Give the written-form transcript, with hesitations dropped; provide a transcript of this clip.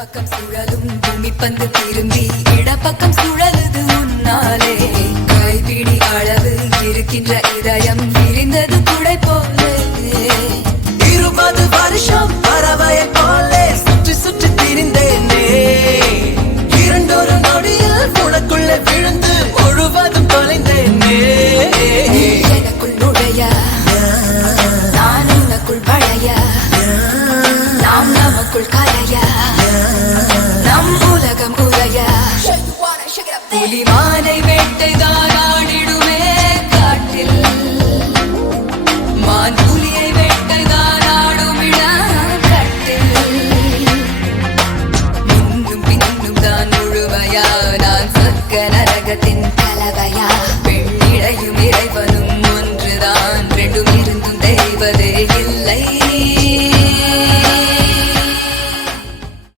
பக்கம் சுழலும் பூமி பந்து திரும்பி இடப்பக்கம் சுழலுது முன்னாலே கைப்பிடி அளவு இருக்கின்ற இதயம் விரிந்தது குடை போலே 20 வருஷம் பறவையை போலே சுற்றி சுற்றி திரிந்தேனே இரண்டொரு நொடியில் உனக்குள்ளே விழுந்து முழுவதும் தொலைந்தேனே எனக்குள் நுழைய நான் உனக்குள் பழைய நாம் நமக்குள் கலைய நம் உலகம் உரைய புலிமா